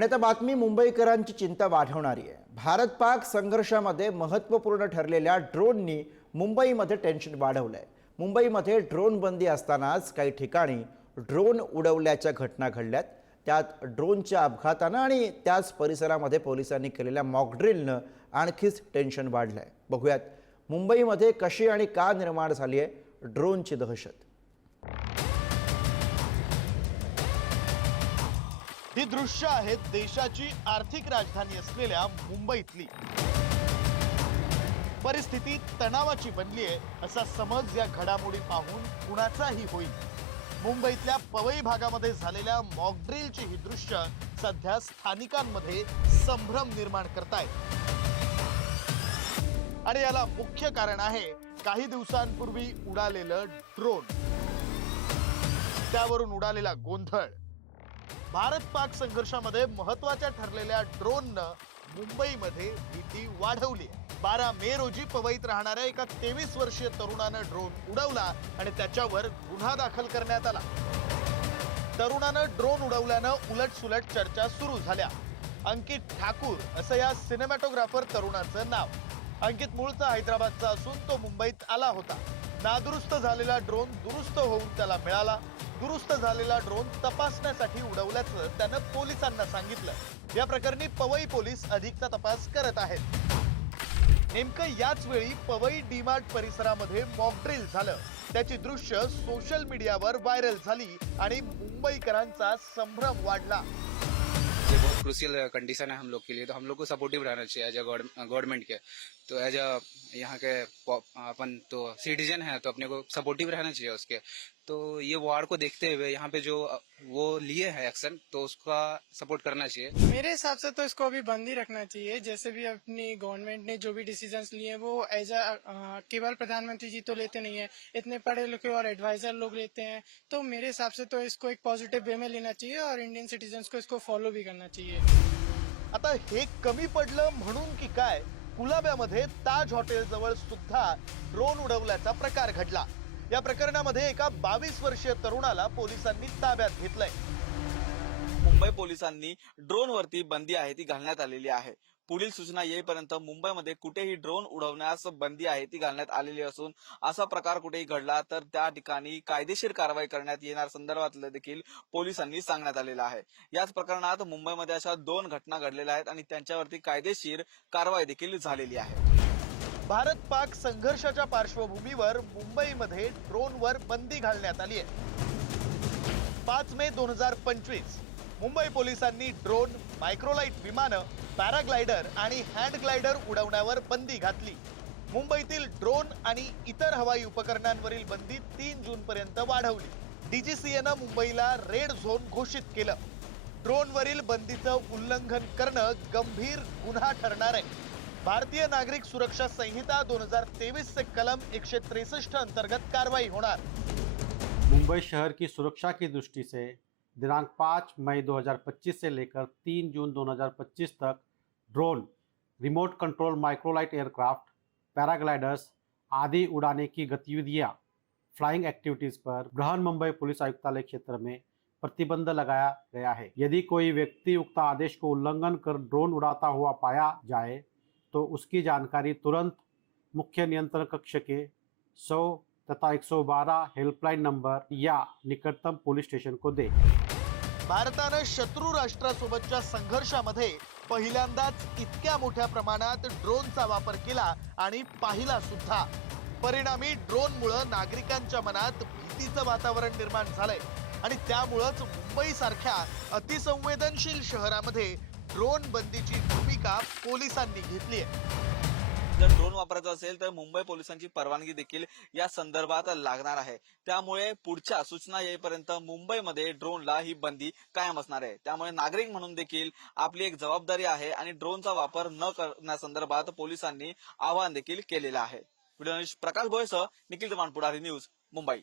आणि आता बातमी मुंबईकरांची चिंता वाढवणारी आहे. भारत पाक संघर्षामध्ये महत्त्वपूर्ण ठरलेल्या ड्रोननी मुंबईमध्ये टेन्शन वाढवलंय. मुंबईमध्ये ड्रोन बंदी असतानाच काही ठिकाणी ड्रोन उडवल्याच्या घटना घडल्यात. त्यात ड्रोनच्या अपघातानं आणि त्याच परिसरामध्ये पोलिसांनी केलेल्या मॉकड्रिलनं आणखीच टेन्शन वाढलंय. बघूयात मुंबईमध्ये कशी आणि का निर्माण झाली आहे ड्रोनची दहशत. ही दृश्य आहेत देशाची आर्थिक राजधानी असलेल्या मुंबईतली. परिस्थिती तणावाची बनली आहे असा समज या घडामोडी पाहून कुणाचाही होईल. मुंबईतल्या पवई भागामध्ये झालेल्या मॉकड्रिलची ही दृश्य सध्या स्थानिकांमध्ये संभ्रम निर्माण करतायत आणि याला मुख्य कारण आहे काही दिवसांपूर्वी उडालेलं ड्रोन त्यावरून उडालेला गोंधळ. भारत पाक संघर्षामध्ये महत्त्वाच्या ठरलेल्या ड्रोननं मुंबईमध्ये भीती वाढवली बारा मे रोजी पवईत राहणाऱ्या एका तेवीस वर्षीय तरुणानं ड्रोन उडवला आणि त्याच्यावर गुन्हा दाखल करण्यात आला. तरुणानं ड्रोन उडवल्यानं उलट सुलट चर्चा सुरू झाल्या. अंकित ठाकूर असं या सिनेमॅटोग्राफर तरुणाचं नाव. अंकित मूळचा हैदराबादचा असून तो मुंबईत आला होता. नादुरुस्त झालेला ड्रोन दुरुस्त होऊन त्याला मिळाला. दुरुस्त झालेला ड्रोन तपासण्यासाठी उडवल्याचं त्यानं पोलिसांना सांगितलं. या प्रकरणी पवई पोलीस अधिकचा तपास करत आहेत. नेमकं याच वेळी पवई डीमार्ट परिसरामध्ये मॉकड्रिल झालं. त्याची दृश्य सोशल मीडियावर व्हायरल झाली आणि मुंबईकरांचा संभ्रम वाढला. ये बहुत क्रूसियल कंडीशन है हम लोग के लिए तो हम लोग को सपोर्टिव रहना चाहिए एज अ गवर्नमेंट के। तो एज अ यहाँ के पॉप- अपन तो सिटीजन है तो अपने को सपोर्टिव रहना चाहिए उसके। तो ये वार्ड को देखते हुए यहाँ पे जो वो लिए है एक्शन तो उसका सपोर्ट करना चाहिए। मेरे हिसाब से तो इसको अभी बंद ही रखना चाहिए। जैसे भी अपनी गवर्नमेंट ने जो भी डिसीजन लिए हैं वो एज अ केवल प्रधानमंत्री जी तो लेते नहीं है। इतने पढ़े लिखे और एडवाइजर लोग लेते हैं। तो मेरे हिसाब से तो इसको एक पॉजिटिव वे में लेना चाहिए और इंडियन सिटीजन्स को इसको फॉलो भी करना चाहिए। आता हे कमी पडलं म्हणून की काय कुलाब्यामध्ये ताज हॉटेल जवळ सुद्धा ड्रोन उडवल्याचा प्रकार घडला. या प्रकरणामध्ये एका बावीस वर्षीय तरुणाला पोलिसांनी ताब्यात घेतलंय. मुंबई पोलिसांनी ड्रोनवरती बंदी आहे ती घालण्यात आलेली आहे. पुढील सूचना येईपर्यंत मुंबईमध्ये कुठेही ड्रोन उडवण्यास बंदी आहे ती घालण्यात आलेली असून असा प्रकार कुठेही घडला तर त्या ठिकाणी कायदेशीर कारवाई करण्यात येणार संदर्भातलं देखील पोलिसांनी सांगण्यात आलेलं आहे. याच प्रकरणात मुंबईमध्ये अशा दोन घटना घडलेल्या आहेत आणि त्यांच्यावरती कायदेशीर कारवाई देखील झालेली आहे. भारत पाक संघर्षाच्या पार्श्वभूमीवर मुंबईमध्ये ड्रोनवर बंदी घालण्यात आली आहे. पाच मे दोन हजार पंचवीस मुंबई पोलिसांनी ड्रोन मायक्रोलाइट विमानं पॅराग्लायडर आणि हँड ग्लायडर उडवण्यावर बंदी घातली. मुंबईतील ड्रोन आणि इतर हवाई उपकरणांवरील बंदी तीन जून पर्यंत वाढवली. डीजीसीएनं मुंबईला रेड झोन घोषित केलं. ड्रोनवरील बंदीचं उल्लंघन करणं गंभीर गुन्हा ठरणार आहे. भारतीय नागरिक सुरक्षा संहिता दोन हज़ार तेवीस से कलम एकशे त्रेसष्ट अंतर्गत कार्रवाई होणार. मुंबई शहर की सुरक्षा की दृष्टि से दिनांक 5 मई 2025 से लेकर 3 जून 2025 तक drone, remote control microlight aircraft, paragliders आदि उड़ाने की गतिविधियाँ, फ्लाइंग एक्टिविटीज़ पर बृहन मुंबई पुलिस आयुक्तालय क्षेत्र में प्रतिबंध लगाया गया है। यदि कोई व्यक्ति उक्त आदेश को उल्लंघन कर ड्रोन उड़ाता हुआ पाया जाए तो उसकी जानकारी तुरंत मुख्य नियंत्रण कक्ष के 100 तथा 112 हेल्पलाइन नंबर या निकटतम पोलीस स्टेशन को दे। भारतानं शत्रू राष्ट्रासोबतच्या संघर्षामध्ये पहिल्यांदाच इतक्या मोठ्या प्रमाणात ड्रोनचा वापर केला आणि पाहिला सुद्धा. परिणामी ड्रोनमुळं नागरिकांच्या मनात भीतीचं वातावरण निर्माण झालंय. आणि त्यामुळंच मुंबईसारख्या अतिसंवेदनशील शहरामध्ये ड्रोन बंदीची भूमिका पोलिसांनी घेतली आहे. जर ड्रोन वापरायचा असेल तर मुंबई पोलिसांची परवानगी देखील या संदर्भात लागणार आहे. त्यामुळे पुढच्या सूचना येईपर्यंत मुंबईमध्ये ड्रोनला ही बंदी कायम असणार आहे. त्यामुळे नागरिक म्हणून देखील आपली एक जबाबदारी आहे आणि ड्रोनचा वापर न करण्यासंदर्भात पोलिसांनी आवाहन देखील केलेलं आहे. व्हिडिओ प्रकाश भोयसह निखिल चव्हाण पुढारी न्यूज मुंबई.